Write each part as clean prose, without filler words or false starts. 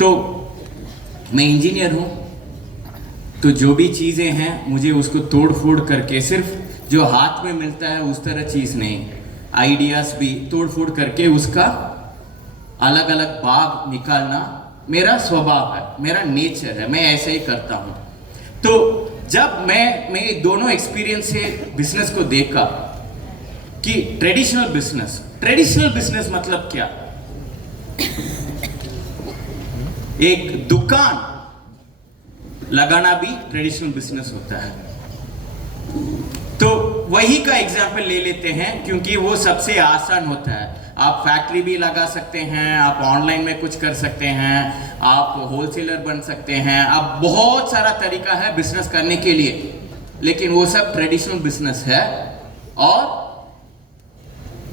तो मैं इंजीनियर हूँ, तो जो भी चीज़ें हैं मुझे उसको तोड़ फोड़ करके, सिर्फ जो हाथ में मिलता है उस तरह चीज़ नहीं, आइडियाज़ भी तोड़ फोड़ करके उसका अलग अलग भाग निकालना मेरा स्वभाव है, मेरा नेचर है, मैं ऐसे ही करता हूँ। तो जब मैं दोनों एक्सपीरियंस से बिजनेस को देखा कि ट्रेडिशनल बिजनेस मतलब क्या, एक दुकान लगाना भी ट्रेडिशनल बिजनेस होता है। तो वही का एग्जाम्पल ले लेते हैं क्योंकि वो सबसे आसान होता है। आप फैक्ट्री भी लगा सकते हैं, आप ऑनलाइन में कुछ कर सकते हैं, आप होलसेलर बन सकते हैं, आप बहुत सारा तरीका है बिजनेस करने के लिए, लेकिन वो सब ट्रेडिशनल बिजनेस है। और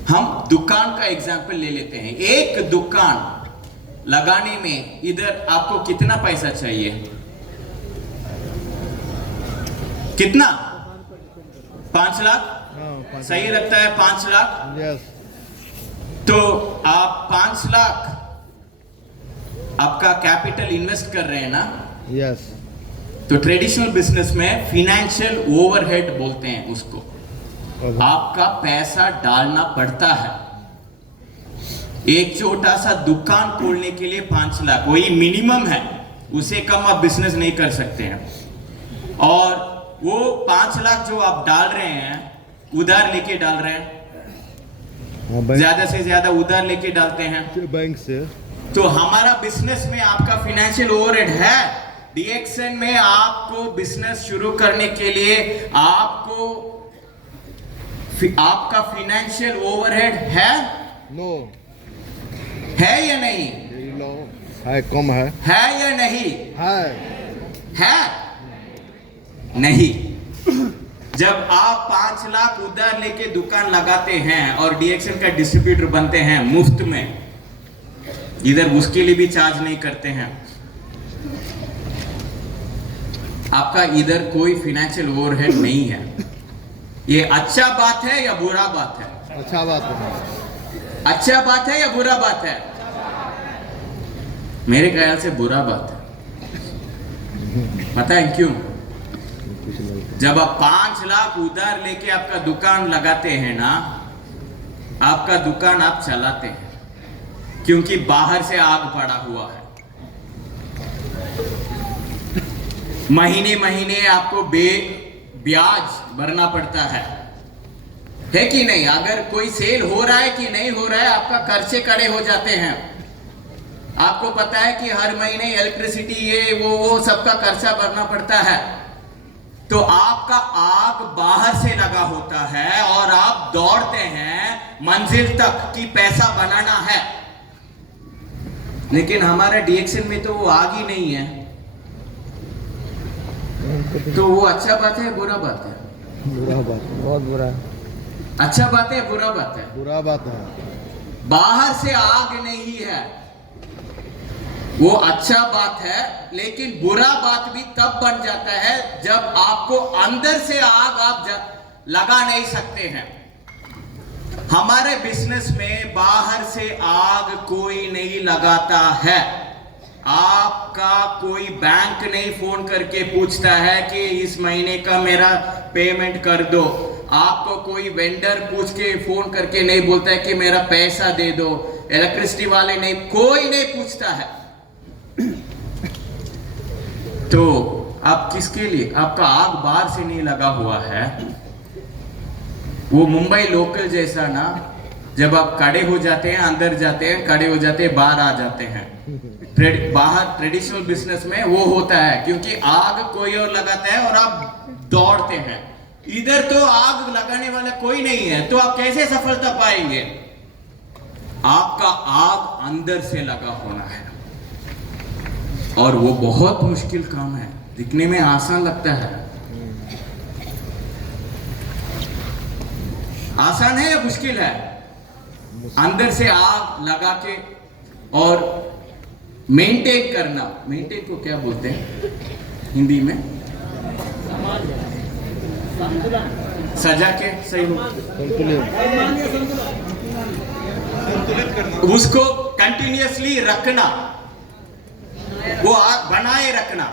हम दुकान का एग्जाम्पल ले लेते हैं। एक दुकान लगाने में इधर आपको कितना पैसा चाहिए? कितना? 5 लाख? सही लगता है 5 लाख? यस। तो आप 5 लाख आपका कैपिटल इन्वेस्ट कर रहे हैं ना? यस। तो ट्रेडिशनल बिजनेस में फिनेंशियल ओवरहेड बोलते हैं उसको। आपका पैसा डालना पड़ता है। एक छोटा सा दुकान खोलने के लिए 5 लाख वही मिनिमम है, उसे कम आप बिजनेस नहीं कर सकते हैं। और वो 5 लाख जो आप डाल रहे हैं उधार लेके डाल रहे हैं, ज्यादा से ज्यादा उधार लेके डालते हैं बैंक से। तो हमारा बिजनेस में आपका फिनेंशियल ओवरहेड है। डीएक्सएन में आपको बिजनेस शुरू करने के लिए आपका फिनेंशियल ओवरहेड है? नो। है या नहीं? लो है, कम है या नहीं? है नहीं। जब आप 5 लाख उधार लेके दुकान लगाते हैं और डीएक्सएन का डिस्ट्रीब्यूटर बनते हैं मुफ्त में, इधर उसके लिए भी चार्ज नहीं करते हैं, आपका इधर कोई फिनेंशियल ओवरहेड नहीं है। ये अच्छा बात है या बुरा बात है? अच्छा बात है। अच्छा बात है या बुरा बात है? मेरे ख्याल से बुरा बात है। पता है क्यों? जब आप 5 लाख उधार लेके आपका दुकान लगाते हैं ना, आपका दुकान आप चलाते हैं क्योंकि बाहर से आग पड़ा हुआ है। महीने महीने आपको ब्याज भरना पड़ता है कि नहीं? अगर कोई सेल हो रहा है कि नहीं हो रहा है, आपका खर्चे खड़े हो जाते हैं। आपको पता है कि हर महीने इलेक्ट्रिसिटी ये वो सबका खर्चा भरना पड़ता है। तो आपका आग बाहर से लगा होता है और आप दौड़ते हैं मंजिल तक कि पैसा बनाना है। लेकिन हमारा डीएक्सएन में तो वो आग ही नहीं है। तो वो अच्छा बात है बुरा बात है? बुरा बात, बहुत बुरा है। अच्छा बात है बुरा बात है? बुरा बात है। बाहर से आग नहीं है, वो अच्छा बात है, लेकिन बुरा बात भी तब बन जाता है जब आपको अंदर से आग आप लगा नहीं सकते हैं। हमारे बिजनेस में बाहर से आग कोई नहीं लगाता है। आपका कोई बैंक नहीं फोन करके पूछता है कि इस महीने का मेरा पेमेंट कर दो। आपको कोई वेंडर पूछ के फोन करके नहीं बोलता है कि मेरा पैसा दे दो। इलेक्ट्रिसिटी वाले नहीं, कोई नहीं पूछता है। तो आप किसके लिए? आपका आग बाहर से नहीं लगा हुआ है। वो मुंबई लोकल जैसा ना, जब आप खड़े हो जाते हैं अंदर जाते हैं, खड़े हो जाते हैं बाहर आ जाते हैं। बाहर ट्रेडिशनल बिजनेस में वो होता है क्योंकि आग कोई और लगाता है और आप दौड़ते हैं। इधर तो आग लगाने वाला कोई नहीं है, तो आप कैसे सफलता पाएंगे? आपका आग अंदर से लगा होना है और वो बहुत मुश्किल काम है। दिखने में आसान लगता है। आसान है या मुश्किल है? अंदर से आग लगा के और मेंटेन करना। मेंटेन को क्या बोलते हैं हिंदी में? सजा के, सही उसको कंटिन्यूअसली रखना। बनाए रखना,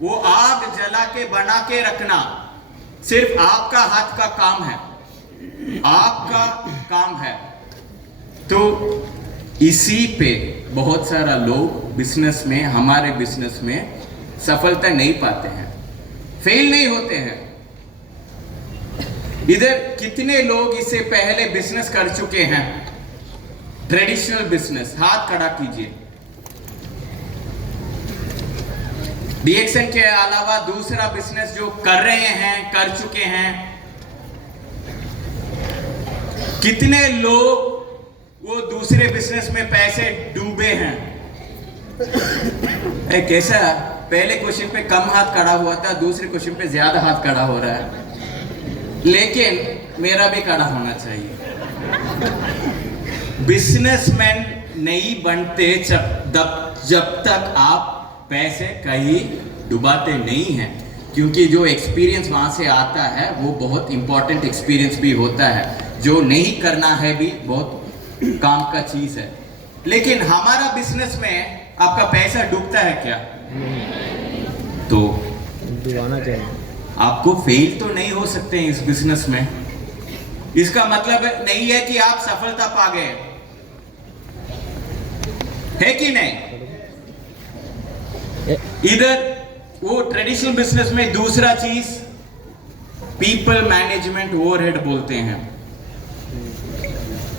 वो आग जला के बना के रखना सिर्फ आपका हाथ का काम है, आपका काम है। तो इसी पे बहुत सारा लोग बिजनेस में, हमारे बिजनेस में सफलता नहीं पाते हैं, फेल नहीं होते हैं। इधर कितने लोग इससे पहले बिजनेस कर चुके हैं, ट्रेडिशनल बिजनेस, हाथ खड़ा कीजिए। डीएक्सन के अलावा दूसरा बिजनेस जो कर रहे हैं, कर चुके हैं, कितने लोग वो दूसरे बिजनेस में पैसे डूबे हैं। कैसा, पहले क्वेश्चन पे कम हाथ खड़ा हुआ था, दूसरे क्वेश्चन पे ज्यादा हाथ खड़ा हो रहा है, लेकिन मेरा भी खड़ा होना चाहिए। बिजनेसमैन नहीं बनते जब तक आप पैसे कहीं डुबाते नहीं हैं, क्योंकि जो एक्सपीरियंस वहां से आता है वो बहुत इंपॉर्टेंट एक्सपीरियंस भी होता है, जो नहीं करना है भी बहुत काम का चीज है। लेकिन हमारा बिजनेस में आपका पैसा डूबता है क्या? तो डुबाना चाहिए। आपको फेल तो नहीं हो सकते हैं इस बिजनेस में। इसका मतलब नहीं है कि आप सफलता पा गए, है कि नहीं? इधर वो ट्रेडिशनल बिजनेस में दूसरा चीज पीपल मैनेजमेंट ओवरहेड बोलते हैं।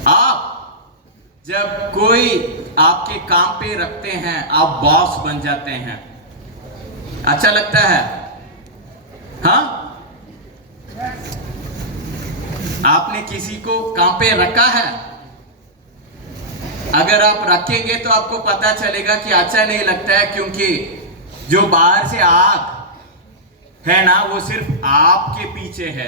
आप जब कोई आपके काम पे रखते हैं, आप बॉस बन जाते हैं, अच्छा लगता है? हाँ, आपने किसी को काम पे रखा है? अगर आप रखेंगे तो आपको पता चलेगा कि अच्छा नहीं लगता है, क्योंकि जो बाहर से आग है ना, वो सिर्फ आपके पीछे है,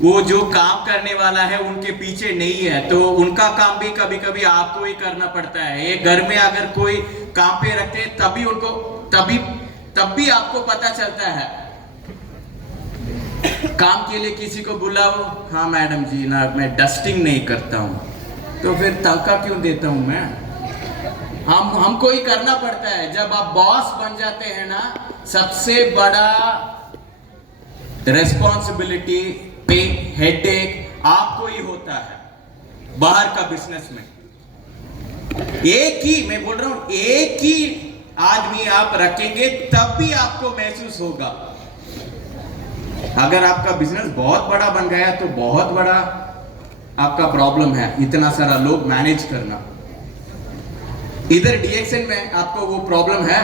वो जो काम करने वाला है उनके पीछे नहीं है। तो उनका काम भी कभी कभी आपको ही करना पड़ता है। ये घर में अगर कोई काम पे रखते तभी उनको तब भी आपको पता चलता है। काम के लिए किसी को बुलाओ, हाँ मैडम जी ना, मैं डस्टिंग नहीं करता हूं, तो फिर तनख्वाह क्यों देता हूं मैं? हमको ही करना पड़ता है। जब आप बॉस बन जाते हैं ना, सबसे बड़ा रिस्पॉन्सिबिलिटी पे हेडेक आपको ही होता है बाहर का बिजनेस में। एक ही, मैं बोल रहा हूं, एक ही आदमी आप रखेंगे तब भी आपको महसूस होगा। अगर आपका बिजनेस बहुत बड़ा बन गया तो बहुत बड़ा आपका प्रॉब्लम है, इतना सारा लोग मैनेज करना। इधर डीएक्सन में आपको वो प्रॉब्लम है?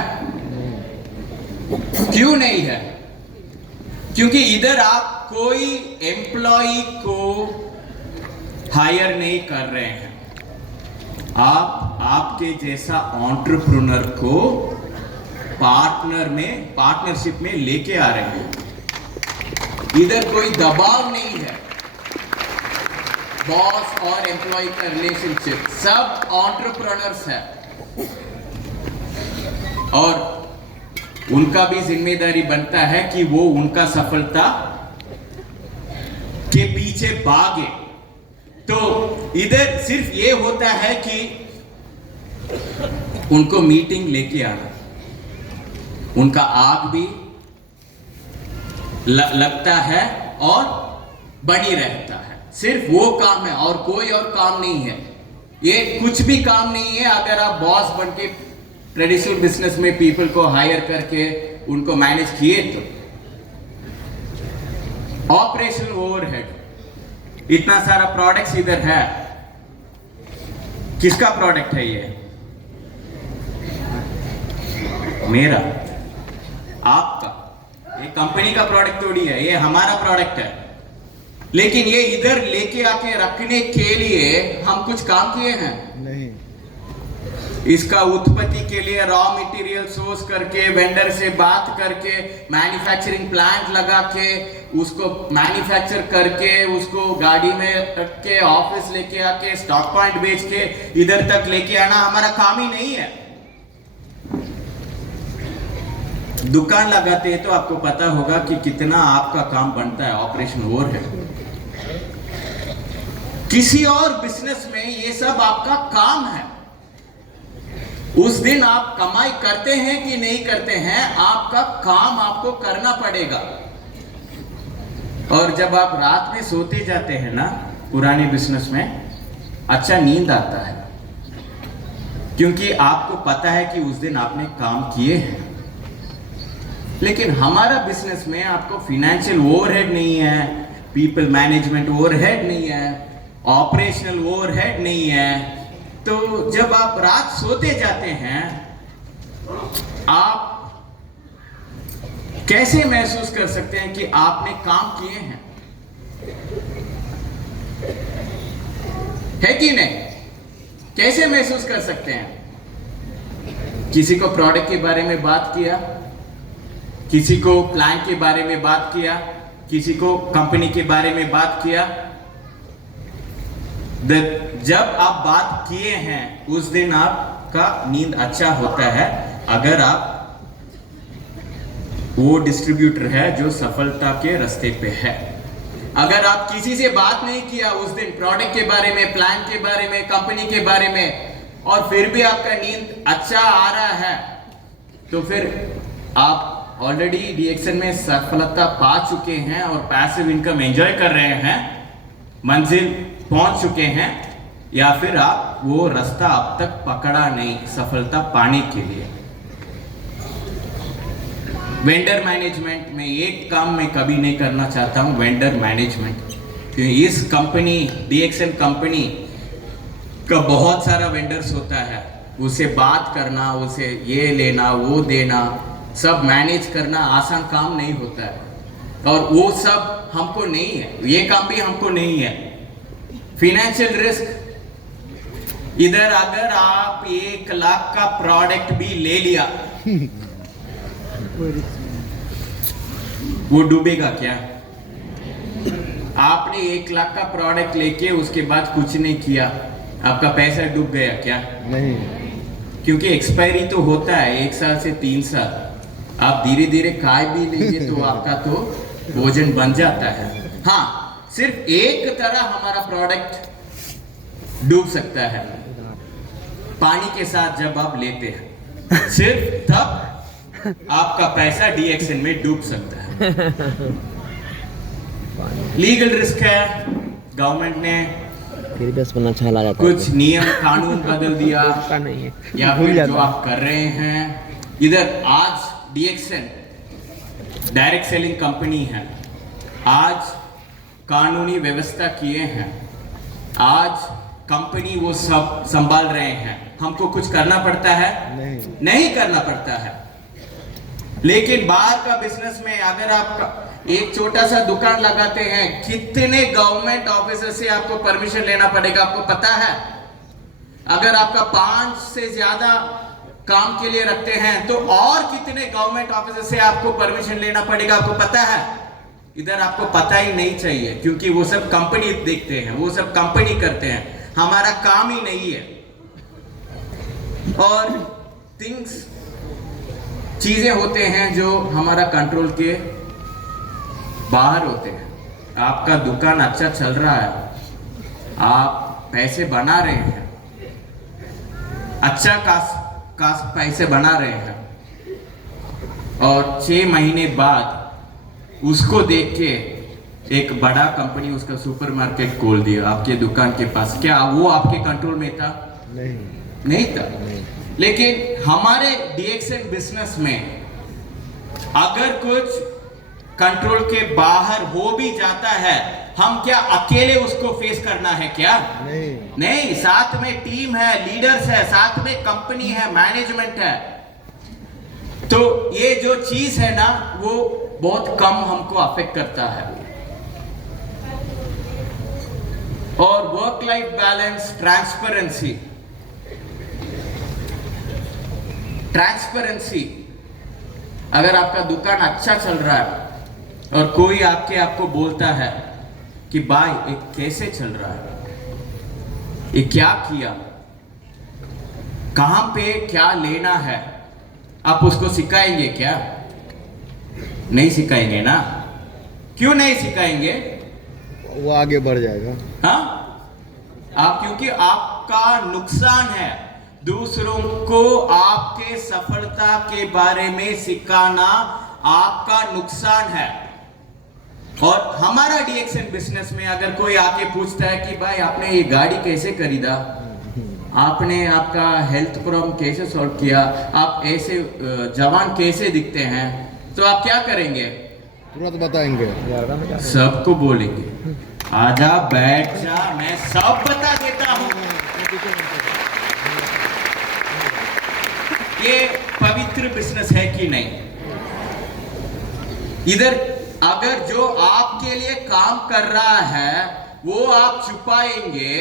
क्यों नहीं है? क्योंकि इधर आप कोई एम्प्लॉय को हायर नहीं कर रहे हैं, आप आपके जैसा एंटरप्रेन्योर को पार्टनरशिप में लेके आ रहे हैं। इधर कोई दबाव नहीं है, बॉस और एम्प्लॉय का रिलेशनशिप, सब एंटरप्रेन्योर्स है, और उनका भी जिम्मेदारी बनता है कि वो उनका सफलता के पीछे भागे। तो इधर सिर्फ ये होता है कि उनको मीटिंग लेके आना, उनका आग भी लगता है और बनी रहता है, सिर्फ वो काम है और कोई और काम नहीं है। ये कुछ भी काम नहीं है अगर आप बॉस बन के ट्रेडिशनल बिजनेस में पीपल को हायर करके उनको मैनेज किए तो। ऑपरेशनल ओवरहेड, इतना सारा प्रोडक्ट्स इधर है, किसका प्रोडक्ट है ये? मेरा, आपका, ये कंपनी का प्रोडक्ट थोड़ी है, ये हमारा प्रोडक्ट है। लेकिन ये इधर लेके आके रखने के लिए हम कुछ काम किए हैं? नहीं। इसका उत्पत्ति के लिए रॉ मटेरियल सोर्स करके, वेंडर से बात करके, मैन्युफैक्चरिंग प्लांट लगा के, उसको मैन्युफैक्चर करके, उसको गाड़ी में रख के, ऑफिस लेके आके, स्टॉक पॉइंट बेच के इधर तक लेके आना हमारा काम ही नहीं है। दुकान लगाते हैं तो आपको पता होगा कि कितना आपका काम बनता है, ऑपरेशन ओवरहेड। किसी और बिजनेस में ये सब आपका काम है। उस दिन आप कमाई करते हैं कि नहीं करते हैं, आपका काम आपको करना पड़ेगा। और जब आप रात में सोते जाते हैं ना पुराने बिजनेस में, अच्छा नींद आता है, क्योंकि आपको पता है कि उस दिन आपने काम किए हैं। लेकिन हमारा बिजनेस में आपको फाइनेंशियल ओवरहेड नहीं है, पीपल मैनेजमेंट ओवरहेड नहीं है, ऑपरेशनल ओवरहेड नहीं है। तो जब आप रात सोते जाते हैं, आप कैसे महसूस कर सकते हैं कि आपने काम किए हैं? है कि नहीं? कैसे महसूस कर सकते हैं? किसी को प्रोडक्ट के बारे में बात किया, किसी को प्लान के बारे में बात किया, किसी को कंपनी के बारे में बात किया। जब आप बात किए हैं उस दिन आपका नींद अच्छा होता है, अगर आप वो डिस्ट्रीब्यूटर है जो सफलता के रास्ते पे है। अगर आप किसी से बात नहीं किया उस दिन प्रोडक्ट के बारे में, प्लान के बारे में, कंपनी के बारे में, और फिर भी आपका नींद अच्छा आ रहा है, तो फिर आप ऑलरेडी डीएक्सन में सफलता पा चुके हैं और पैसिव इनकम एंजॉय कर रहे हैं, मंजिल पहुंच चुके हैं, या फिर आप वो रास्ता अब तक पकड़ा नहीं सफलता पाने के लिए। वेंडर मैनेजमेंट में एक काम मैं कभी नहीं करना चाहता हूं, वेंडर मैनेजमेंट। क्योंकि इस कंपनी डीएक्सन कंपनी का बहुत सारा वेंडर्स होता है, उसे बात करना, उसे ये लेना वो देना, सब मैनेज करना आसान काम नहीं होता है, और वो सब हमको नहीं है, ये काम भी हमको नहीं है। फाइनेंशियल रिस्क, इधर अगर आप 1 लाख का प्रोडक्ट भी ले लिया, वो डूबेगा क्या? आपने 1 लाख का प्रोडक्ट लेके उसके बाद कुछ नहीं किया, आपका पैसा डूब गया क्या? नहीं, क्योंकि एक्सपायरी तो होता है 1 साल से 3 साल। आप धीरे धीरे खाए भी लीजिए तो आपका तो भोजन बन जाता है। हाँ, सिर्फ एक तरह हमारा प्रोडक्ट डूब सकता है, पानी के साथ जब आप लेते हैं, सिर्फ तब आपका पैसा डीएक्सन में डूब सकता है। लीगल रिस्क है, गवर्नमेंट ने फिर भी उसमें अच्छा लगा कुछ नियम कानून बदल दिया, नहीं है या फिर जो आप कर रहे हैं। इधर आज डीएक्सन डायरेक्ट सेलिंग कंपनी है, आज कानूनी व्यवस्था किए हैं, आज कंपनी वो सब संभाल रहे हैं। हमको कुछ करना पड़ता है? नहीं करना पड़ता है। लेकिन बाहर का बिजनेस में अगर आप एक छोटा सा दुकान लगाते हैं, कितने गवर्नमेंट ऑफिसर से आपको परमिशन लेना पड़ेगा, आपको पता है? अगर आपका 5 से ज्यादा काम के लिए रखते हैं तो और कितने गवर्नमेंट ऑफिसर से आपको परमिशन लेना पड़ेगा, आपको पता है? इधर आपको पता ही नहीं चाहिए, क्योंकि वो सब कंपनी देखते हैं, वो सब कंपनी करते हैं, हमारा काम ही नहीं है। और चीजें होते हैं जो हमारा कंट्रोल के बाहर होते हैं। आपका दुकान अच्छा चल रहा है, आप पैसे बना रहे हैं, अच्छा खास पैसे बना रहे हैं, और 6 महीने बाद उसको देख के एक बड़ा कंपनी उसका सुपरमार्केट खोल दिया आपके दुकान के पास, क्या वो आपके कंट्रोल में था? नहीं था। लेकिन हमारे डीएक्सन बिजनेस में अगर कुछ कंट्रोल के बाहर हो भी जाता है, हम क्या अकेले उसको फेस करना है क्या? नहीं, साथ में टीम है, लीडर्स है, साथ में कंपनी है, मैनेजमेंट है। तो ये जो चीज है ना, वो बहुत कम हमको अफेक्ट करता है। और वर्क लाइफ बैलेंस, ट्रांसपेरेंसी, अगर आपका दुकान अच्छा चल रहा है और कोई आपको बोलता है कि भाई ये कैसे चल रहा है, ये क्या किया, कहां पे क्या लेना है, आप उसको सिखाएंगे क्या? नहीं सिखाएंगे ना। क्यों नहीं सिखाएंगे? वो आगे बढ़ जाएगा। हाँ, आप, क्योंकि आपका नुकसान है। दूसरों को आपके सफलता के बारे में सिखाना आपका नुकसान है। और हमारा डीएक्सएन बिजनेस में अगर कोई आके पूछता है कि भाई आपने ये गाड़ी कैसे खरीदा, आपने आपका हेल्थ प्रॉब्लम कैसे सॉल्व किया, आप ऐसे जवान कैसे दिखते हैं, तो आप क्या करेंगे? तुरंत बताएंगे। सबको बोलेंगे आजा बैठ जा, मैं सब बता देता हूं। ये पवित्र बिजनेस है कि नहीं? इधर अगर जो आपके लिए काम कर रहा है वो आप छुपाएंगे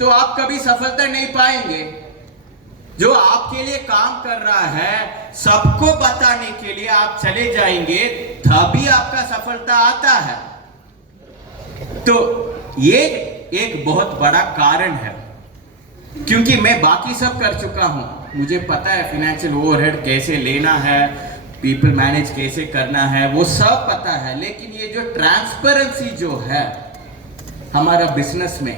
तो आप कभी सफलता नहीं पाएंगे। जो आपके लिए काम कर रहा है सबको बताने के लिए आप चले जाएंगे, तभी आपका सफलता आता है। तो ये एक बहुत बड़ा कारण है, क्योंकि मैं बाकी सब कर चुका हूं, मुझे पता है फाइनेंशियल ओवरहेड कैसे लेना है, पीपल मैनेज कैसे करना है, वो सब पता है। लेकिन ये जो ट्रांसपेरेंसी जो है हमारा बिजनेस में,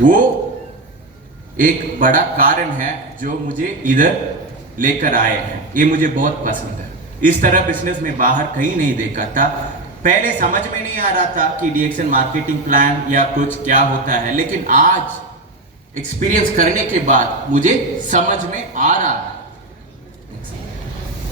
वो एक बड़ा कारण है जो मुझे इधर लेकर आए हैं। ये मुझे बहुत पसंद है। इस तरह बिजनेस में बाहर कहीं नहीं देखा था। पहले समझ में नहीं आ रहा था कि डीएक्सएन मार्केटिंग प्लान या कुछ क्या होता है, लेकिन आज एक्सपीरियंस करने के बाद मुझे समझ में आ रहा है।